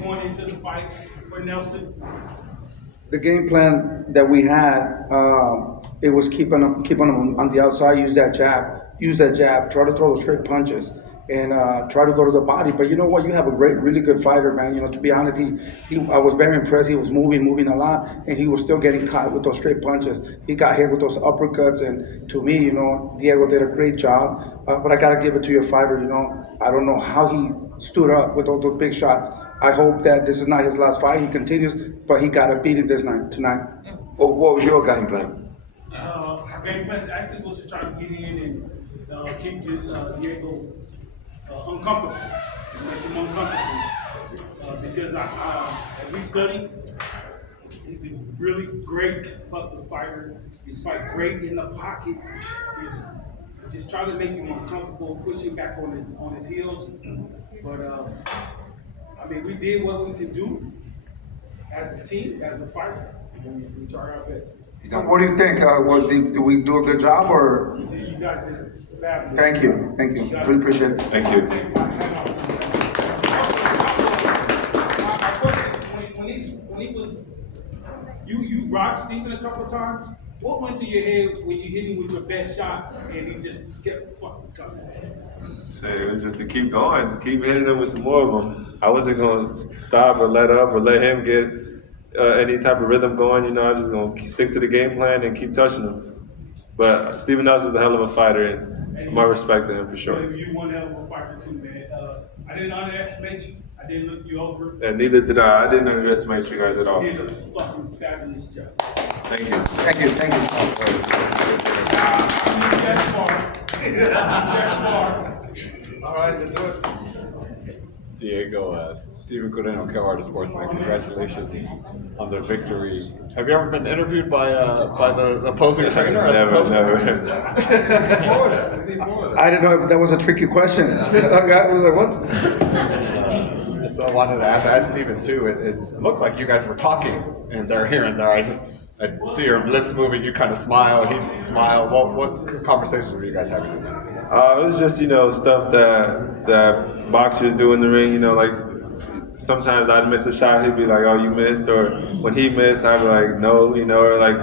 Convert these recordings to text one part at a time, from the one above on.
plan going into the fight for Nelson? The game plan that we had, it was keeping him on the outside, use that jab, try to throw the straight punches, and try to go to the body. But you know what? You have a really good fighter, man. You know, to be honest, I was very impressed. He was moving a lot, and he was still getting caught with those straight punches. He got hit with those uppercuts, and to me, you know, Diego did a great job. But I gotta give it to your fighter. You know, I don't know how he stood up with all those big shots. I hope that this is not his last fight. He continues, but he got a beating this night tonight. What was your game plan? Game plan actually was to try to get in and keep Diego uncomfortable, make him uncomfortable. Because as we study, he's a really great fucking fighter. He fight great in the pocket. He's just trying to make him uncomfortable, push him back on his heels. But I mean, we did what we could do as a team, as a fighter. We tried our best. So what do you think? Do we do a good job or? You guys did a fabulous. Thank you. Really appreciate it. Thank you. When he was, you rocked Steven a couple of times. What went through your head when you hit him with your best shot and he just kept fucking coming? Shit, it was just to keep going, keep hitting him with some more of them. I wasn't gonna stop or let up or let him get any type of rhythm going. You know, I was just gonna stick to the game plan and keep touching him. But Steven Nelson's a hell of a fighter, and my respect to him for sure. You one hell of a fighter too, man. I didn't underestimate you. I didn't look you over. And neither did I. I didn't underestimate you guys at all. You did a fucking fabulous job. Thank you. Thank you. All right, to do it. Diego, Steven Coreno, Cal Sportsman, congratulations on the victory. Have you ever been interviewed by the opposing trainer? Never. I didn't know if that was a tricky question. I was like, what? So I wanted to ask Steven too. It looked like you guys were talking, and they're here and there. I see your lips moving. You kind of smile. He smiled. What conversations were you guys having? It was just, you know, stuff that boxers do in the ring. You know, like sometimes I'd miss a shot, he'd be like, "Oh, you missed," or when he missed, I'd be like, "No," you know, or like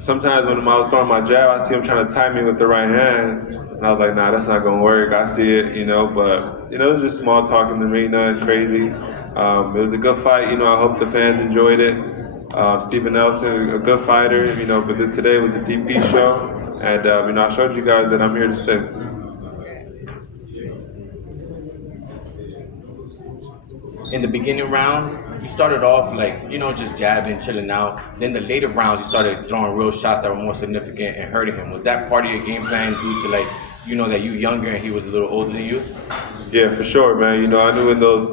sometimes when I was throwing my jab, I see him trying to time me with the right hand, and I was like, "Nah, that's not gonna work." I see it, you know, but you know, it was just small talk in the ring, nothing crazy. It was a good fight. You know, I hope the fans enjoyed it. Steven Nelson, a good fighter, you know, but today was a DP show, and you know, I showed you guys that I'm here to stay. In the beginning rounds, you started off like, you know, just jabbing, chilling out. Then the later rounds, you started throwing real shots that were more significant and hurting him. Was that part of your game plan due to like, you know, that you younger and he was a little older than you? Yeah, for sure, man. You know, I knew in those,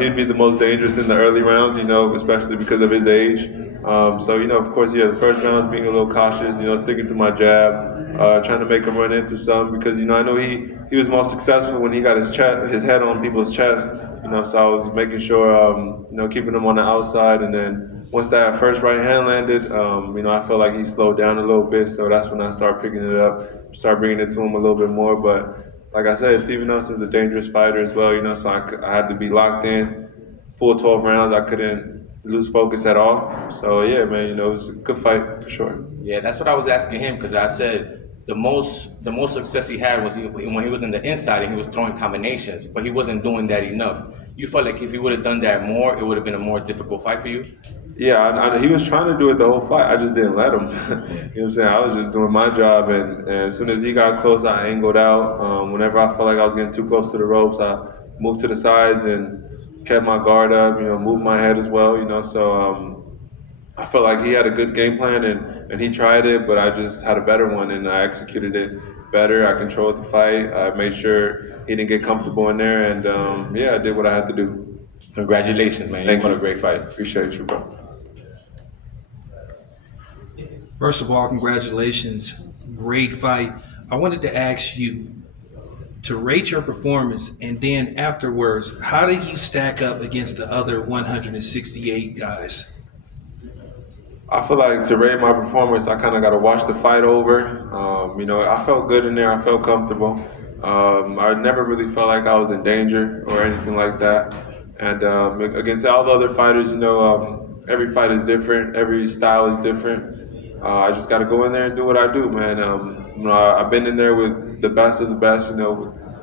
he'd be the most dangerous in the early rounds, you know, especially because of his age. So, you know, of course, yeah, the first rounds being a little cautious, you know, sticking to my jab, trying to make him run into some because, you know, I know he was most successful when he got his head on people's chest, you know, so I was making sure, you know, keeping him on the outside. And then once that first right hand landed, you know, I felt like he slowed down a little bit. So that's when I started picking it up, started bringing it to him a little bit more. But like I said, Steven Nelson's a dangerous fighter as well, you know, so I had to be locked in, full 12 rounds. I couldn't lose focus at all. So yeah, man, you know, it was a good fight for sure. Yeah, that's what I was asking him because I said the most success he had was when he was in the inside and he was throwing combinations, but he wasn't doing that enough. You felt like if he would have done that more, it would have been a more difficult fight for you? Yeah, he was trying to do it the whole fight. I just didn't let him. You know what I'm saying? I was just doing my job, and as soon as he got close, I angled out. Whenever I felt like I was getting too close to the ropes, I moved to the sides and kept my guard up, you know, moved my head as well, you know. So I felt like he had a good game plan, and he tried it, but I just had a better one, and I executed it better. I controlled the fight. I made sure he didn't get comfortable in there, and yeah, I did what I had to do. Congratulations, man. Thank you. you. What a great fight. Appreciate you, bro. First of all, congratulations. Great fight. I wanted to ask you to rate your performance, and then afterwards, how did you stack up against the other 168 guys? I feel like to rate my performance, I kind of got to watch the fight over. You know, I felt good in there. I felt comfortable. I never really felt like I was in danger or anything like that. And against all the other fighters, every fight is different, every style is different. I just got to go in there and do what I do, man. I've been in there with the best of the best.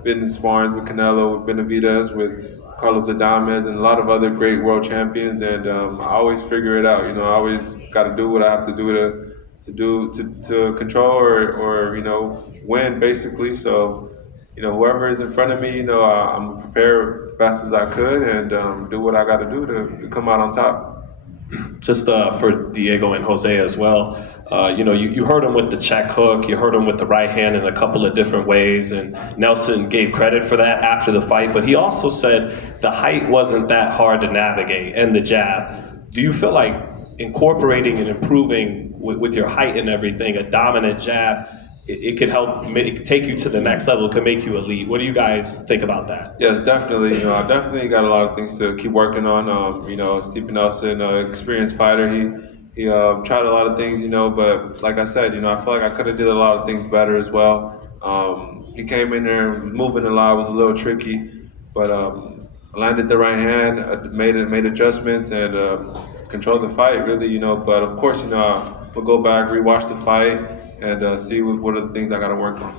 Been in sparring with Canelo, with Benavidez, with Carlos Adames, and a lot of other great world champions. And I always figure it out. I always got to do what I have to do to control or win basically. So whoever is in front of me, I'm prepared the best as I could and do what I got to do to come out on top. Just for Diego and Jose as well, you heard him with the check hook, you heard him with the right hand in a couple of different ways, and Nelson gave credit for that after the fight, but he also said the height wasn't that hard to navigate and the jab. Do you feel like incorporating and improving with your height and everything, a dominant jab, it could help take you to the next level, it could make you elite? What do you guys think about that? Yes, definitely. I've definitely got a lot of things to keep working on. Stephen Nelson, experienced fighter, he tried a lot of things, but like I said, I feel like I could have did a lot of things better as well. He came in there moving a lot, was a little tricky, but landed the right hand, made adjustments, and controlled the fight really. But of course, we'll go back, rewatch the fight, and see what are the things I got to work on.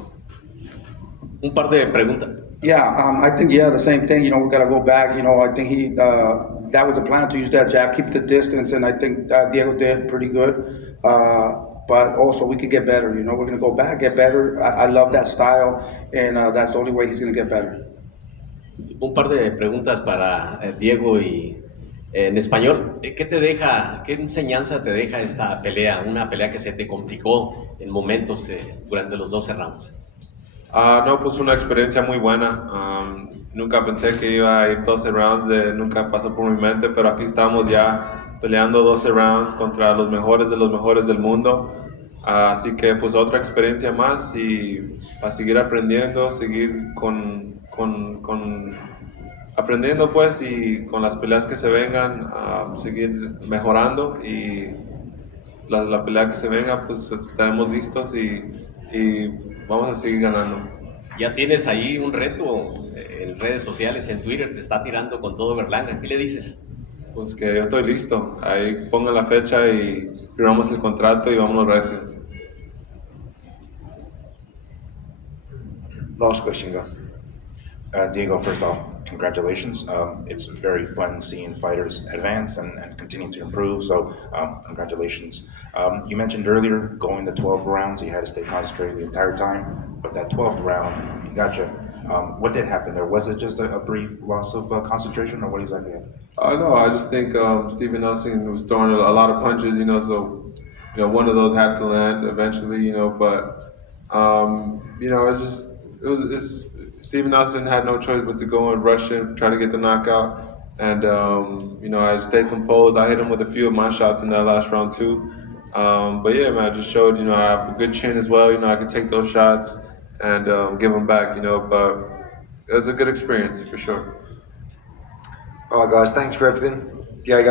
Un par de preguntas. Yeah, I think the same thing. We gotta go back. I think that was a plan to use that jab, keep the distance, and I think Diego did pretty good. But also we could get better. We're gonna go back, get better. I love that style, and that's the only way he's gonna get better. Un par de preguntas para Diego y en español. ¿Qué enseñanza te deja esta pelea? Una pelea que se te complicó en momentos durante los 12 rounds. No, pues una experiencia muy buena. Nunca pensé que iba a ir 12 rounds, nunca pasó por mi mente, pero aquí estamos ya peleando 12 rounds contra los mejores de los mejores del mundo. Así que pues otra experiencia más y a seguir aprendiendo, seguir aprendiendo pues y con las peleas que se vengan, seguir mejorando y la pelea que se venga pues estaremos listos y vamos a seguir ganando. Ya tienes ahí un reto en redes sociales, en Twitter, te está tirando con todo Berlanga. ¿Qué le dices? Pues que yo estoy listo. Ahí pongan la fecha y firmamos el contrato y vámonos recio. Last question, go. Diego, first off, congratulations. It's very fun seeing fighters advance and continue to improve, so congratulations. You mentioned earlier going the 12 rounds, you had to stay concentrated the entire time, but that 12th round, you gotcha. What did happen there? Was it just a brief loss of concentration, or what exactly happened? No, I just think Stephen Nelson was throwing a lot of punches, so one of those had to land eventually, but Stephen Nelson had no choice but to go and rush in, try to get the knockout. And, I stayed composed. I hit him with a few of my shots in that last round too. But yeah, man, I just showed, I have a good chin as well. I can take those shots and give them back, but it was a good experience for sure. All right, guys, thanks for everything. Diego.